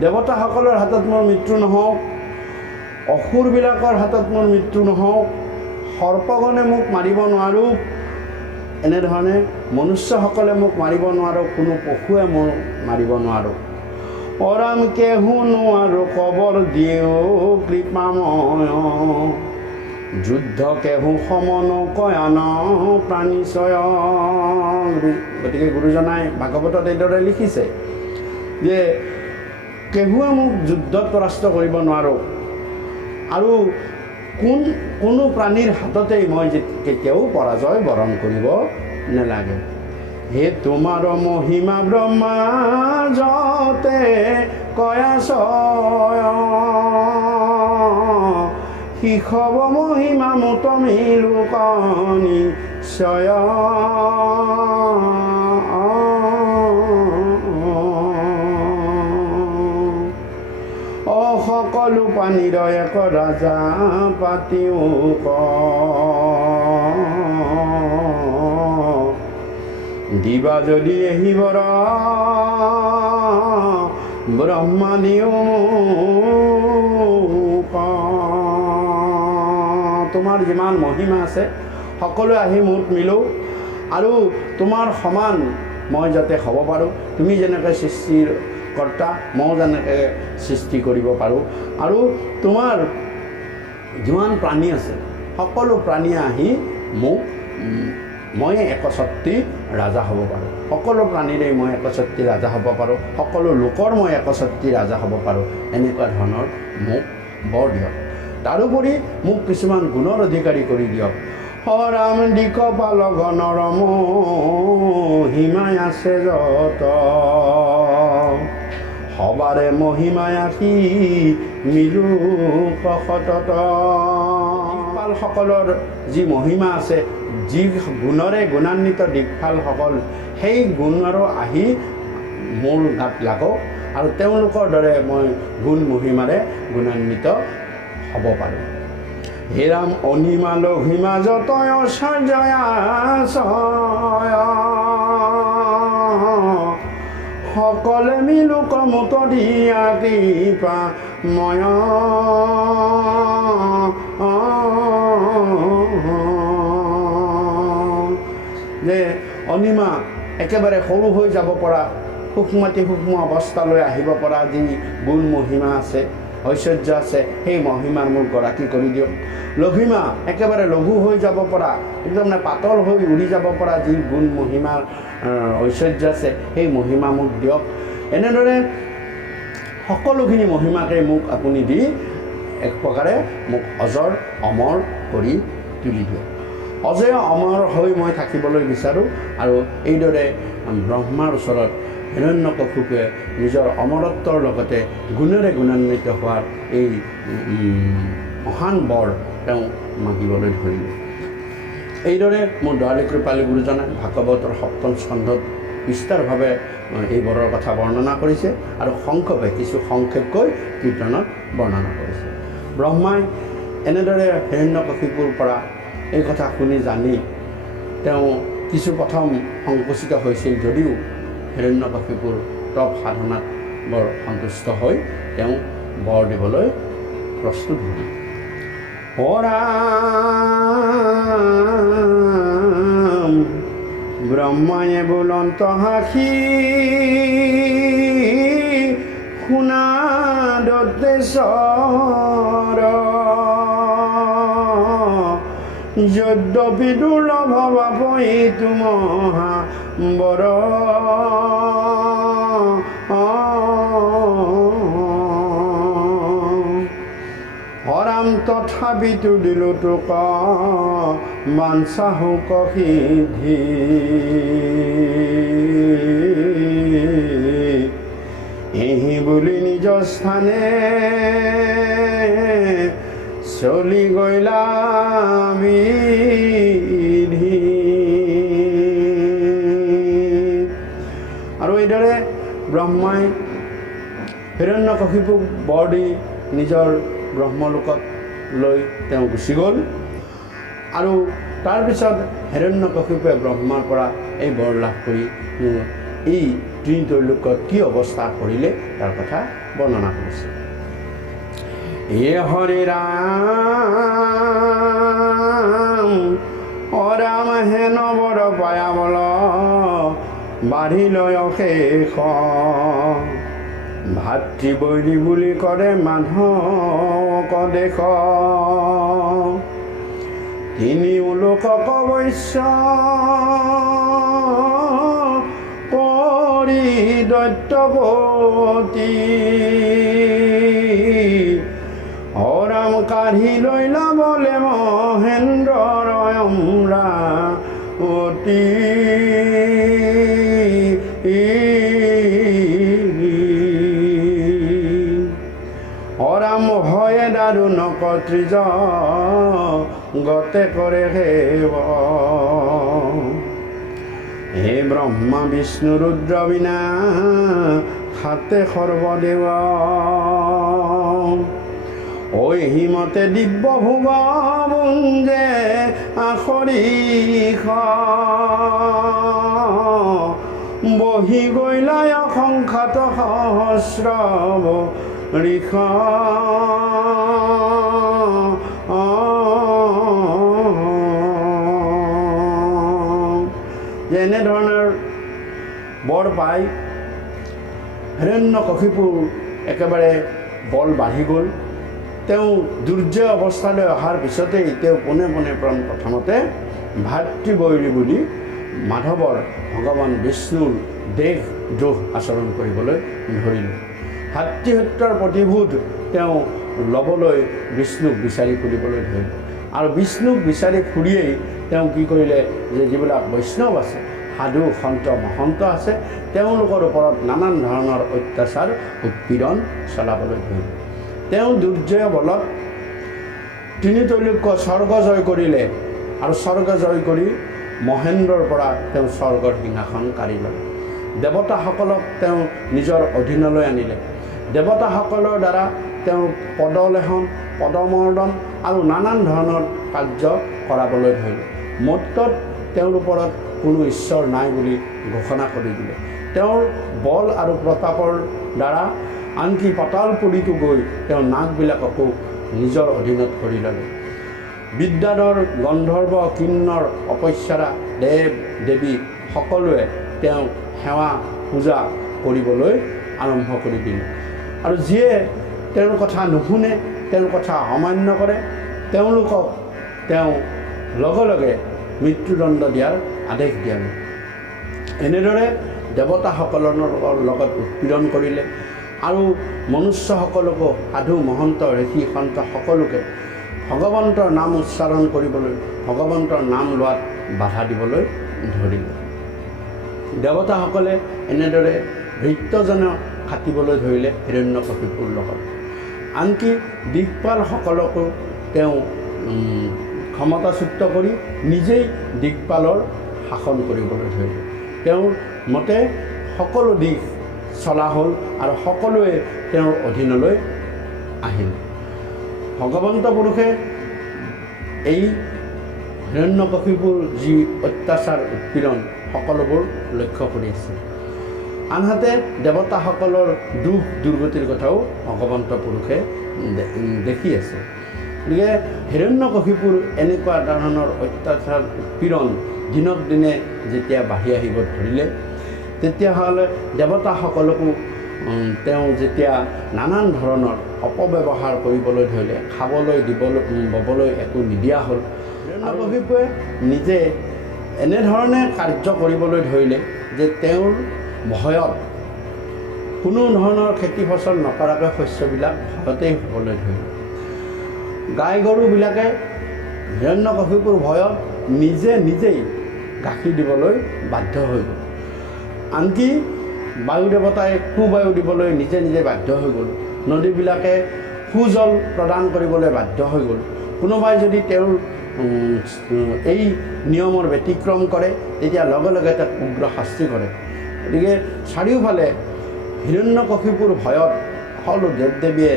দেৱতাসকলৰ হাতত মোৰ মৃত্যু নহওক, অসুৰবিলাকৰ হাতত মোৰ মৃত্যু নহওক, সৰ্পগণে মোক মাৰিব নোৱাৰোঁ, এনেধৰণে মনুষ্যসকলে মোক মাৰিব নোৱাৰোঁ, কোনো পশুৱে মোৰ মাৰিব নোৱাৰোঁ। অৰাম কেহু নোৱাৰো খবৰ দিও কৃপাময়, যুদ্ধ কেহু সমন কয়ান প্ৰাণীচয়। গতিকে গুৰুজনাই ভাগৱতত এইদৰে লিখিছে যে কেহুৱে মোক যুদ্ধত পৰাস্ত কৰিব নোৱাৰোঁ, আৰু কোনো প্ৰাণীৰ হাততেই মই কেতিয়াও পৰাজয় বৰণ কৰিব নালাগে। হে তোমাৰ মহিমা ব্ৰহ্মা যতে কয়াচয়, শিশৱ মহিমা মুত মিলোকনি চয়। সকলো পানীৰ এক ৰাজা পাতিও ক, দিবা যদি আহিবৰ ব্ৰহ্মা দিও ক। তোমাৰ যিমান মহিমা আছে সকলোৱে আহি মুঠ মিলো, আৰু তোমাৰ সমান মই যাতে হ'ব পাৰোঁ। তুমি যেনেকৈ সৃষ্টিৰ কৰ্তা, মই যেনেকৈ সৃষ্টি কৰিব পাৰোঁ, আৰু তোমাৰ যিমান প্ৰাণী আছে সকলো প্ৰাণীয়ে আহি মই একচ্ছত্ৰী ৰাজা হ'ব পাৰোঁ। সকলো প্ৰাণীৰে মই একচ্ছত্ৰী ৰাজা হ'ব পাৰোঁ, সকলো লোকৰ মই একচ্ছত্ৰী ৰাজা হ'ব পাৰোঁ। এনেকুৱা ধৰণৰ মোক বৰ দিয়ক। তাৰোপৰি মোক কিছুমান গুণৰ অধিকাৰী কৰি দিয়ক। হৰাম দিকপাল গণৰ মহিমাই আছে যত, সবাৰে মহিমাই আহি মিলো সতত। দিকপালসকলৰ যি মহিমা আছে, যি গুণৰে গুণান্বিত দিকপালসকল, সেই গুণৰো আহি মোৰ গাত লাগক, আৰু তেওঁলোকৰ দৰে মই গুণ মহিমাৰে গুণান্বিত হ'ব পাৰোঁ। হেৰাম অনিমা লঘিমা যতয় সজয়া চয়, সকলে মিলোক মুত দিয়া কৃপা ময়। অনিমা একেবাৰে সৰু হৈ যাব পৰা সূক্ষ্ম অৱস্থালৈ আহিব পৰা যি গুণ মহিমা আছে ঐশ্বৰ্য আছে সেই মহিমাৰ মোক গৰাকী কৰি দিয়ক। লঘিমা একেবাৰে লঘু হৈ যাব পৰা একদম পাতল হৈ উৰি যাব পৰা যি গুণ মহিমাৰ ঐশ্বৰ্য আছে সেই মহিমা মোক দিয়ক। এনেদৰে সকলোখিনি মহিমাকে মোক আপুনি দি এক প্ৰকাৰে মোক অজৰ অমৰ কৰি তুলি দিয়ক। অজয় অমৰ হৈ মই থাকিবলৈ বিচাৰোঁ। আৰু এইদৰে ব্ৰহ্মাৰ ওচৰত হিৰণ্যকশিপুৱে নিজৰ অমৰত্বৰ লগতে গুণেৰে গুণান্বিত হোৱাৰ এই মহান বৰ তেওঁ মাগিবলৈ ধৰিলে। এইদৰে মোৰ দয়ালু কৃপালু গুৰুজনাই ভাগৱতৰ সপ্তম স্কন্ধত বিস্তাৰভাৱে এই বৰৰ কথা বৰ্ণনা কৰিছে আৰু সংক্ষেপে কিছু সংক্ষেপকৈ কীৰ্তনত বৰ্ণনা কৰিছে। ব্ৰহ্মাই এনেদৰে হিৰণ্যকশিপুৰ পৰা এই কথা শুনি জানি তেওঁ কিছু প্ৰথম সংকুচিত হৈছিল যদিও হিৰণ্যকশিপুৰ তপ সাধনাত বৰ সন্তুষ্ট হৈ তেওঁ বৰ দিবলৈ প্ৰস্তুত হ'ল। ৰাম ব্ৰহ্মায়ে বুলন্ত হাসি শুনা দত্তেশ্বৰ যদ্যপি দুৰ্লভ ভাবই তুমহা বৰ হৰাম তথাপিতো দিলো তোক বাঞ্ছা হোক সিদ্ধি এহি বুলি নিজ স্থানে চলি গইলা বিধি। আৰু এইদৰে ব্ৰহ্মাই হিৰণ্যকশিপুক বৰ দি নিজৰ ব্ৰহ্মলোকত লৈ তেওঁ গুচি গ'ল। আৰু তাৰপিছত হিৰণ্যকশিপুৱে ব্ৰহ্মাৰ পৰা এই বৰ লাভ কৰি এই ত্ৰিলৈলোকত কি অৱস্থা কৰিলে তাৰ কথা বৰ্ণনা কৰিছে। এ হৰি ৰাম অৰাম হেন বৰ পায়াবল বাঢ়ি লয় অশেষ ভাতৃ বৈৰী বুলি কৰে মাধৱক দেখ তিনি লোকক বৈশ্য কৰি দৈত্যৱতী হৰাম কাঢ়ি লৈ লবলে মহেন্দ্ৰ অমৰাৱতী হৰাম ভয়ে দাৰুণ কত্ৰিজ গতে কৰে হেব হে ব্ৰহ্মা বিষ্ণু ৰুদ্ৰ বিনা হাতে সৰ্বদেৱ ঐ হিমতে দিব্য ভুৱ বুঞ্জে আখৰিষ বহি গৈলায় সংখ্যাত সহস্ৰ ঋষ যে এনেধৰণৰ বৰ পাই হিৰণ্যকশিপুৰ একেবাৰে বল বাঢ়ি গ'ল। তেওঁ দুৰ্জয় অৱস্থালৈ অহাৰ পিছতেই তেওঁ পোনে পোনে প্ৰথমতে ভাতৃবৈৰী বুলি মাধৱৰ ভগৱান বিষ্ণুৰ দেহ দ্ৰোহ আচৰণ কৰিবলৈ ধৰিলে। ভাতৃহত্যাৰ প্ৰতিশোধ তেওঁ ল'বলৈ বিষ্ণুক বিচাৰি ফুৰিবলৈ ধৰিলে। আৰু বিষ্ণুক বিচাৰি ফুৰিয়েই তেওঁ কি কৰিলে যে যিবিলাক বৈষ্ণৱ আছে সাধু সন্ত মহন্ত আছে তেওঁলোকৰ ওপৰত নানান ধৰণৰ অত্যাচাৰ উৎপীড়ন চলাবলৈ ধৰিলে। তেওঁ দুৰ্জয় বলত ত্ৰিলৈলোক্য স্বৰ্গ জয় কৰিলে আৰু স্বৰ্গ জয় কৰি মহেন্দ্ৰৰ পৰা তেওঁ স্বৰ্গৰ সিংহাসন কাঢ়ি ল'লে। দেৱতাসকলক তেওঁ নিজৰ অধীনলৈ আনিলে। দেৱতাসকলৰ দ্বাৰা তেওঁ পদলেখন পদমৰ্দন আৰু নানান ধৰণৰ কাৰ্য কৰাবলৈ ধৰিলে। মৰ্ত্যত তেওঁৰ ওপৰত কোনো ঈশ্বৰ নাই বুলি ঘোষণা কৰি দিলে। তেওঁৰ বল আৰু প্ৰতাপৰ দ্বাৰা আনকি পাতালপুৰীতো গৈ তেওঁ নাগবিলাককো নিজৰ অধীনত কৰি ল'লে। বিদ্যাধৰ গন্ধৰ্ব কিন্নৰ অপস্যাৰা দেৱ দেৱী সকলোৱে তেওঁক সেৱা পূজা কৰিবলৈ আৰম্ভ কৰি দিলে। আৰু যিয়ে তেওঁৰ কথা নুশুনে, তেওঁৰ কথা অমান্য কৰে, তেওঁলোকক তেওঁ লগে লগে মৃত্যুদণ্ড দিয়াৰ আদেশ দিয়ালে। এনেদৰে দেৱতাসকলৰ লগত উৎপীড়ন কৰিলে আৰু মনুষ্যসকলকো সাধু মহন্ত ঋষি সন্ত সকলোকে ভগৱন্তৰ নাম উচ্চাৰণ কৰিবলৈ, ভগৱন্তৰ নাম লোৱাত বাধা দিবলৈ ধৰিলে। দেৱতাসকলে এনেদৰে ভৃত্যজনক খাটিবলৈ ধৰিলে হিৰণ্যকশিপুৰ লগত। আনকি দিকপালসকলকো তেওঁ ক্ষমতাচ্যুত কৰি নিজেই দিকপালৰ শাসন কৰিবলৈ ধৰিলে। তেওঁৰ মতে সকলো দিশ চলা হ'ল আৰু সকলোৱে তেওঁৰ অধীনলৈ আহিল। ভগৱন্ত পুৰুষে এই হিৰণ্যকশিপুৰ যি অত্যাচাৰ উৎপীড়ন সকলোবোৰ লক্ষ্য কৰি আছে। আনহাতে দেৱতাসকলৰ দুখ দুৰ্গতিৰ কথাও ভগৱন্ত পুৰুষে দেখি আছে। গতিকে হিৰণ্যকশিপুৰ এনেকুৱা ধৰণৰ অত্যাচাৰ উৎপীড়ন দিনক দিনে যেতিয়া বাঢ়ি আহিব ধৰিলে, তেতিয়াহ'লে দেৱতাসকলকো তেওঁ যেতিয়া নানান ধৰণৰ অপব্যৱহাৰ কৰিবলৈ ধৰিলে, খাবলৈ দিবলৈ ববলৈ একো নিদিয়া হ'ল। হিৰণ্যকশিপুৱে নিজে এনেধৰণে কাৰ্য কৰিবলৈ ধৰিলে যে তেওঁৰ ভয়ত কোনো ধৰণৰ খেতি ফচল নকৰাকৈ শস্যবিলাক ভয়তেই হ'বলৈ ধৰিলে। গাই গৰুবিলাকে হিৰণ্যকশিপুৰ ভয়ত নিজেই গাখীৰ দিবলৈ বাধ্য হৈ গ'ল। আনকি বায়ু দেৱতাই সুবায়ু দিবলৈ নিজে বাধ্য হৈ গ'ল। নদীবিলাকে সুজল প্ৰদান কৰিবলৈ বাধ্য হৈ গ'ল। কোনোবাই যদি তেওঁৰ এই নিয়মৰ ব্যতিক্ৰম কৰে, তেতিয়া লগে লগে তাক উগ্ৰ শাস্তি কৰে। গতিকে চাৰিওফালে হিৰণ্যকশিপুৰ ভয়ত সকলো দেৱ দেৱীয়ে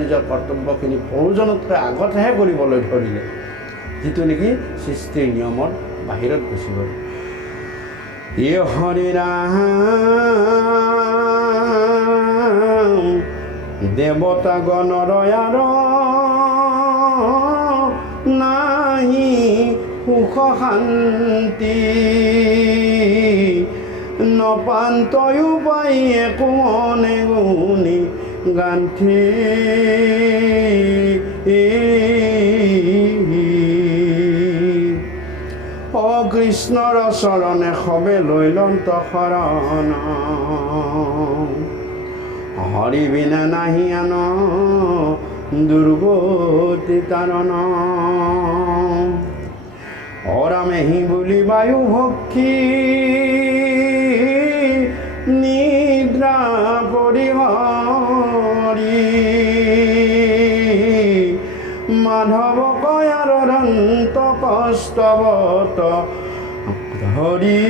নিজৰ কৰ্তব্যখিনি প্ৰয়োজনতকৈ আগতেহে কৰিবলৈ ধৰিলে, যিটো নেকি সৃষ্টিৰ নিয়মৰ বাহিৰত গুচি গ'ল। হৰি ৰাম দেৱতাগণৰ নাহি সুখ শান্তি, নপান্তয়ো পাই একো অনেগুণি গান্থি। কৃষ্ণৰ চৰণে সবে লৈলন্ত শৰণ, হৰি বিনা নাহি আন দুৰ্গতি তাৰণ। অৰামেহি বুলি বায়ু ভক্ষী নিদ্ৰা পৰিহৰি, মাধৱ কয়াৰ অনন্ত কষ্টৱত ধৰি।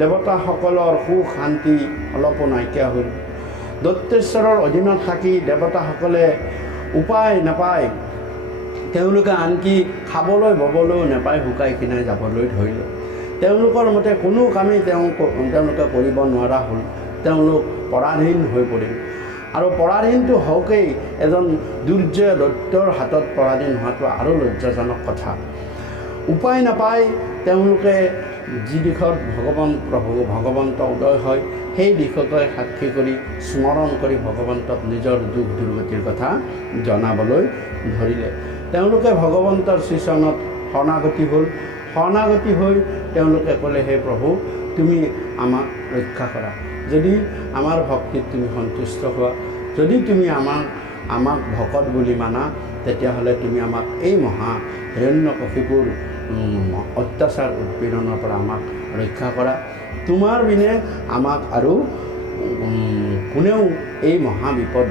দেৱতাসকলৰ সুখ শান্তি অলপো নাইকিয়া হ'ল। দত্তেশ্বৰৰ অধীনত থাকি দেৱতাসকলে উপায় নাপায়, তেওঁলোকে আনকি খাবলৈ ববলৈও নাপায়, শুকাই খিনাই যাবলৈ ধৰিলে। তেওঁলোকৰ মতে কোনো কামেই তেওঁলোকে কৰিব নোৱাৰা হ'ল। তেওঁলোক পৰাধীন হৈ পৰিল। আৰু পৰাধীনটো হওকেই এজন দুৰ্জয় দৈত্যৰ হাতত পৰাধীন হোৱাটো আৰু লজ্জাজনক কথা। উপায় নাপায় তেওঁলোকে যি দিশত ভগৱন্ত উদয় হয়, সেই দিশকে সাক্ষী কৰি স্মৰণ কৰি ভগৱন্তক নিজৰ দুখ দুৰ্গতিৰ কথা জনাবলৈ ধৰিলে। তেওঁলোকে ভগৱন্তৰ শ্ৰীচৰণত শৰণাগতি হ'ল। শৰণাগতি হৈ তেওঁলোকে ক'লে, হে প্ৰভু, তুমি আমাক ৰক্ষা কৰা। যদি আমাৰ ভক্তিত তুমি সন্তুষ্ট হোৱা, যদি তুমি আমাক ভকত বুলি মানা, তেতিয়াহ'লে তুমি আমাক এই মহা হিৰণ্যকশিপুৰ অত্যাচাৰ উৎপীড়নৰ পৰা আমাক ৰক্ষা কৰা। তোমাৰ বিনে আমাক আৰু কোনেও এই মহা বিপদ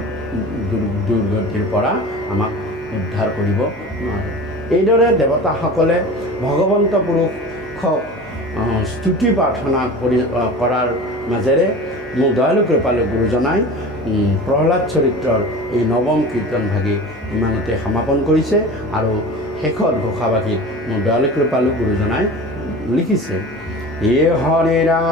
দুৰ্গতিৰ পৰা আমাক উদ্ধাৰ কৰিব নোৱাৰে। এইদৰে দেৱতাসকলে ভগৱন্ত পুৰুষক স্তুতি প্ৰাৰ্থনা কৰাৰ মাজেৰে মোক দয়ালু কৃপালু গুৰুজনাই প্ৰহ্লাদ চৰিত্ৰৰ এই নৱম কীৰ্তনভাগী ইমানতে সমাপন কৰিছে। আৰু শেষত ঘোষাভাগীত মোক দয়ালু কৃপালু গুৰুজনাই লিখিছে, হৰি ৰাম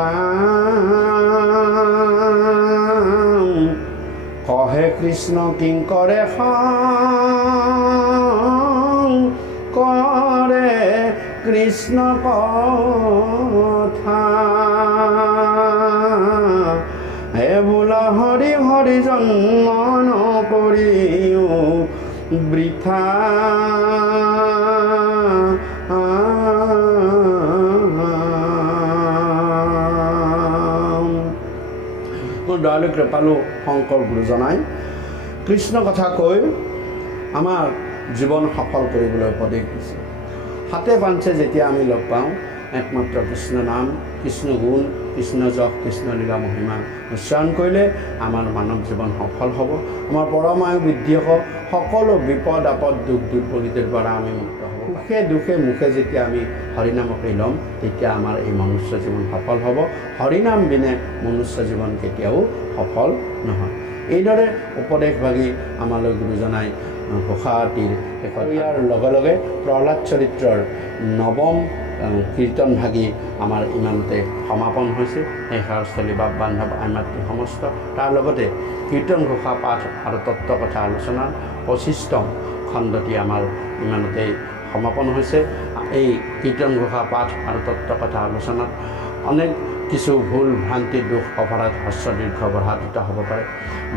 কহে কৃষ্ণ কিংকৰে কৃষ্ণ কথা হে বোলা হৰি হৰি জন্ম নকৰিও বৃথা দয়ালু কৃপালু শংকৰ গুৰুজনাই কৃষ্ণ কথা কৈ আমাৰ জীৱন সফল কৰিবলৈ উপদেশ দিছে। হাতে পাঞ্চে যেতিয়া আমি লগ পাওঁ একমাত্ৰ কৃষ্ণ নাম, কৃষ্ণ গুণ, কৃষ্ণ যশ, কৃষ্ণ লীলা মহিমা উচ্চাৰণ কৰিলে আমাৰ মানৱ জীৱন সফল হ'ব। আমাৰ পৰমায়ু বৃদ্ধি হ'ব। সকলো বিপদ আপদ দুখ দুৰ্ভগতিৰ পৰা আমি মুক্ত হ'ব। সুখে দুখে মুখে যেতিয়া আমি হৰিনামকে ল'ম তেতিয়া আমাৰ এই মনুষ্য জীৱন সফল হ'ব। হৰিনাম বিনে মনুষ্য জীৱন কেতিয়াও সফল নহয়। এইদৰে উপদেশ ভাগি আমালৈ গুৰুজনাই ঘোষাটিৰ শেষত ইয়াৰ লগে লগে প্ৰহ্লাদ চৰিত্ৰৰ নৱম কীৰ্তন ভাগি আমাৰ ইমানতে সমাপন হৈছে। শেষাৰস্থলী বাপ বান্ধৱ আইমাতৃ সমস্ত তাৰ লগতে কীৰ্তন ঘোষা পাঠ আৰু তত্ত্ব কথা আলোচনাৰ 25তম খণ্ডটি আমাৰ ইমানতেই সমাপন হৈছে। এই কীৰ্তন ঘোষা পাঠ আৰু তত্ত্ব কথা আলোচনাত অনেক কিছু ভুল ভ্ৰান্তি দুখ অপৰাধ হস্য দীৰ্ঘ বঢ়াদিত হ'ব পাৰে।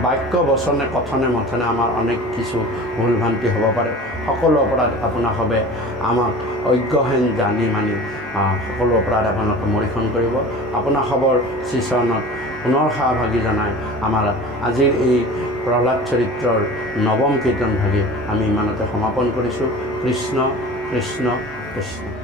বাক্য বচনে কথনে মথনে আমাৰ অনেক কিছু ভুল ভ্ৰান্তি হ'ব পাৰে। সকলো অপৰাধ আপোনাক হবে আমাক অজ্ঞহেন জানি মানি সকলো অপৰাধ আপোনালোকে মৰিখন কৰিব। আপোনাৰ খবৰ শ্ৰীচৰণত পুনৰ সাভাগি জনাই আমাৰ আজিৰ এই প্ৰহ্লাদ চৰিত্ৰৰ নৱম কীৰ্তন ভাগি আমি ইমানতে সমাপন কৰিছোঁ। কৃষ্ণ কৃষ্ণ কৃষ্ণ।